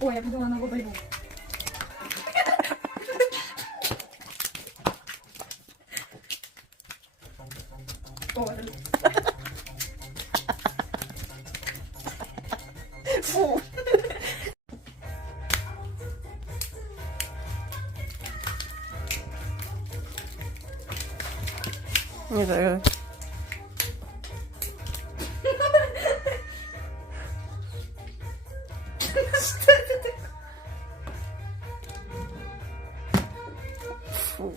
Ой, я подумала на борьбу. Фу. Не знаю.